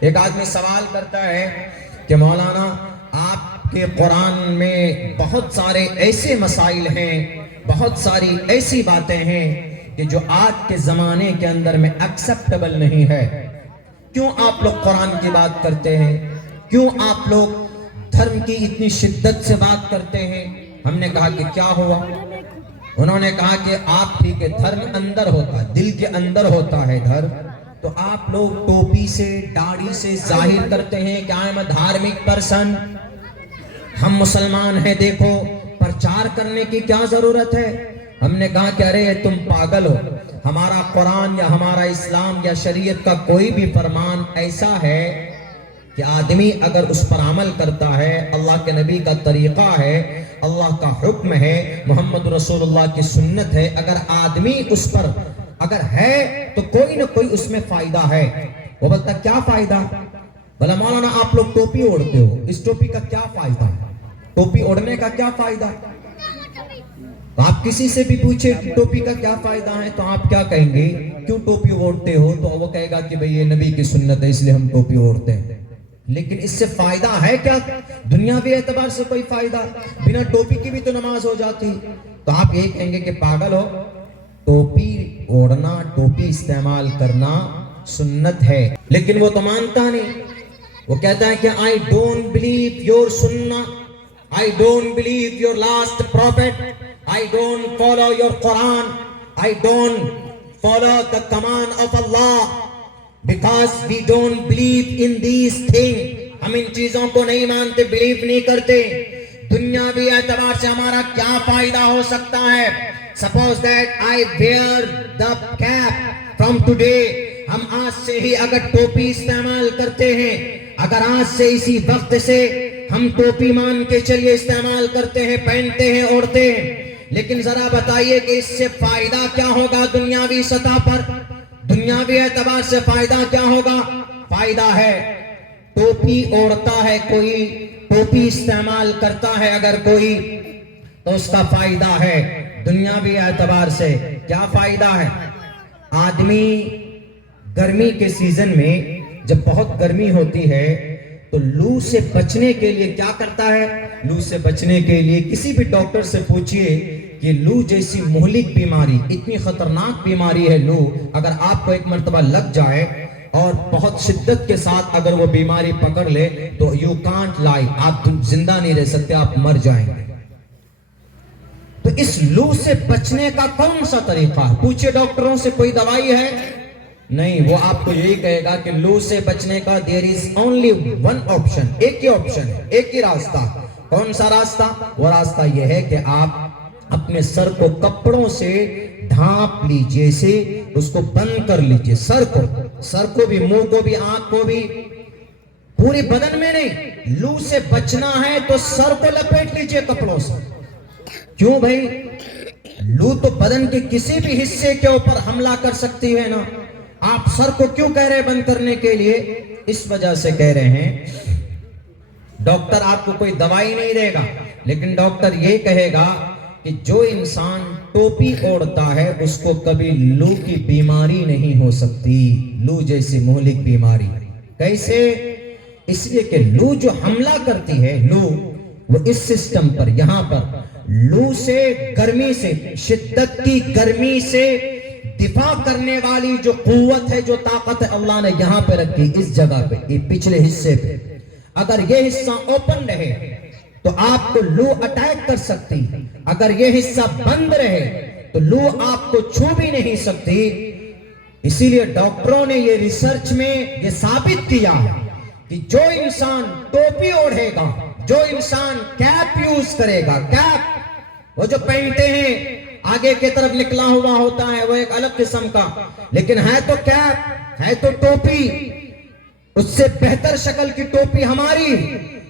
ایک آدمی سوال کرتا ہے کہ مولانا آپ کے قرآن میں بہت سارے ایسے مسائل ہیں، بہت ساری ایسی باتیں ہیں کہ جو آج کے زمانے کے اندر میں ایکسیپٹیبل نہیں ہے، کیوں آپ لوگ قرآن کی بات کرتے ہیں؟ کیوں آپ لوگ دھرم کی اتنی شدت سے بات کرتے ہیں؟ ہم نے کہا کہ کیا ہوا؟ انہوں نے کہا کہ آپ ہی کے دھرم اندر ہوتا ہے، دل کے اندر ہوتا ہے دھرم، تو آپ لوگ ٹوپی سے داڑھی سے ظاہر کرتے ہیں کہ آئی ایم اے دھارمک پرسن، ہم مسلمان ہیں، دیکھو پرچار کرنے کی کیا ضرورت ہے؟ ہم نے کہا کہ ارے تم پاگل ہو، ہمارا قرآن یا ہمارا اسلام یا شریعت کا کوئی بھی فرمان ایسا ہے کہ آدمی اگر اس پر عمل کرتا ہے، اللہ کے نبی کا طریقہ ہے، اللہ کا حکم ہے، محمد رسول اللہ کی سنت ہے، اگر آدمی اس پر اگر ہے تو کوئی نہ کوئی اس میں فائدہ ہے۔ وہ بولتا کیا فائدہ؟ بھلا مولانا آپ لوگ ٹوپی اوڑھتے ہو، اس ٹوپی کا کیا فائدہ ہے؟ ٹوپی اوڑھنے کا کیا فائدہ؟ آپ کسی سے بھی پوچھے ٹوپی کا کیا فائدہ ہے تو آپ کیا کہیں گے؟ کیوں ٹوپی اوڑھتے ہو؟ تو وہ کہے گا کہ بھئی یہ نبی کی سنت ہے اس لیے ہم ٹوپی اوڑھتے ہیں۔ لیکن اس سے فائدہ ہے کیا؟ دنیاوی اعتبار سے کوئی فائدہ؟ بنا ٹوپی کی بھی تو نماز ہو جاتی۔ تو آپ یہی کہیں گے کہ پاگل ہو، ٹوپی اوڑھنا، ٹوپی استعمال کرنا سنت ہے، لیکن وہ تو مانتا نہیں۔ وہ کہتا ہے کہ I don't believe your sunnah, I don't believe your last prophet, I don't follow your Quran, I don't follow the command of Allah because we don't believe in these things۔ ہم ان چیزوں کو نہیں مانتے، بلیو نہیں کرتے۔ دنیاوی اعتبار سے ہمارا کیا فائدہ ہو سکتا ہے؟ Suppose that I wear the cap from today، ہم آج سے ہی اگر ٹوپی استعمال کرتے ہیں، اگر آج سے اسی وقت سے ہم ٹوپی مان کے چلیے استعمال کرتے ہیں، پہنتے ہیں، اوڑھتے ہیں، لیکن ذرا بتائیے کہ اس سے فائدہ کیا ہوگا دنیاوی سطح پر؟ دنیاوی اعتبار سے فائدہ کیا ہوگا؟ فائدہ ہے ٹوپی اوڑھتا ہے کوئی، ٹوپی استعمال کرتا ہے اگر کوئی تو اس کا فائدہ ہے۔ دنیاوی اعتبار سے کیا فائدہ ہے؟ آدمی گرمی کے سیزن میں جب بہت گرمی ہوتی ہے تو لو سے بچنے کے لیے کیا کرتا ہے؟ لو سے بچنے کے لیے کسی بھی ڈاکٹر سے پوچھئے کہ لو جیسی مہلک بیماری، اتنی خطرناک بیماری ہے لو، اگر آپ کو ایک مرتبہ لگ جائے اور بہت شدت کے ساتھ اگر وہ بیماری پکڑ لے تو you can't live، آپ زندہ نہیں رہ سکتے، آپ مر جائیں گے۔ تو اس لو سے بچنے کا کون سا طریقہ ہے؟ پوچھئے ڈاکٹروں سے، کوئی دوائی ہے؟ نہیں، وہ آپ کو یہی کہے گا کہ لو سے بچنے کا there is only one option، ایک ہی آپشن ہے، ایک ہی راستہ۔ کون سا راستہ؟ وہ راستہ یہ ہے کہ آپ اپنے سر کو کپڑوں سے ڈھانپ لیجئے، سے اس کو بند کر لیجئے، سر کو بھی، منہ کو بھی، آنکھ کو بھی، پوری بدن میں نہیں۔ لو سے بچنا ہے تو سر کو لپیٹ لیجئے کپڑوں سے۔ کیوں بھائی؟ لو تو بدن کے کسی بھی حصے کے اوپر حملہ کر سکتی ہے نا، آپ سر کو کیوں کہہ رہے بند کرنے کے لیے؟ اس وجہ سے کہہ رہے ہیں ڈاکٹر آپ کو کوئی دوائی نہیں دے گا، لیکن ڈاکٹر یہ کہے گا کہ جو انسان ٹوپی اوڑھتا ہے اس کو کبھی لو کی بیماری نہیں ہو سکتی، لو جیسی مہلک بیماری۔ کیسے؟ اس لیے کہ لو جو حملہ کرتی ہے، لو وہ اس سسٹم پر، یہاں پر لو سے، گرمی سے، شدت کی گرمی سے دفاع کرنے والی جو قوت ہے، جو طاقت ہے، اللہ نے یہاں پہ رکھی، اس جگہ پہ، یہ پچھلے حصے پہ۔ اگر یہ حصہ اوپن رہے تو آپ کو لو اٹیک کر سکتی، اگر یہ حصہ بند رہے تو لو آپ کو چھو بھی نہیں سکتی۔ اسی لیے ڈاکٹروں نے یہ ریسرچ میں یہ ثابت کیا ہے کہ جو انسان ٹوپی اوڑھے گا، جو انسان کیپ یوز کرے گا، کیپ وہ جو پہنتے ہیں آگے کی طرف نکلا ہوا ہوتا ہے، وہ ایک الگ قسم کا، لیکن ہے تو کیپ، ہے تو ٹوپی، اس سے بہتر شکل کی ٹوپی ہماری۔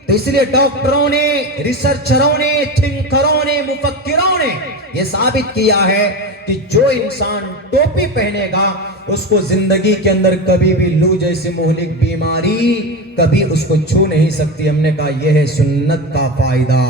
تو اس لیے ڈاکٹروں نے، ریسرچروں نے، تھنکروں نے، مفکروں نے یہ ثابت کیا ہے کہ جو انسان ٹوپی پہنے گا اس کو زندگی کے اندر کبھی بھی لو جیسی مہلک بیماری کبھی اس کو چھو نہیں سکتی۔ ہم نے کہا یہ ہے سنت کا فائدہ۔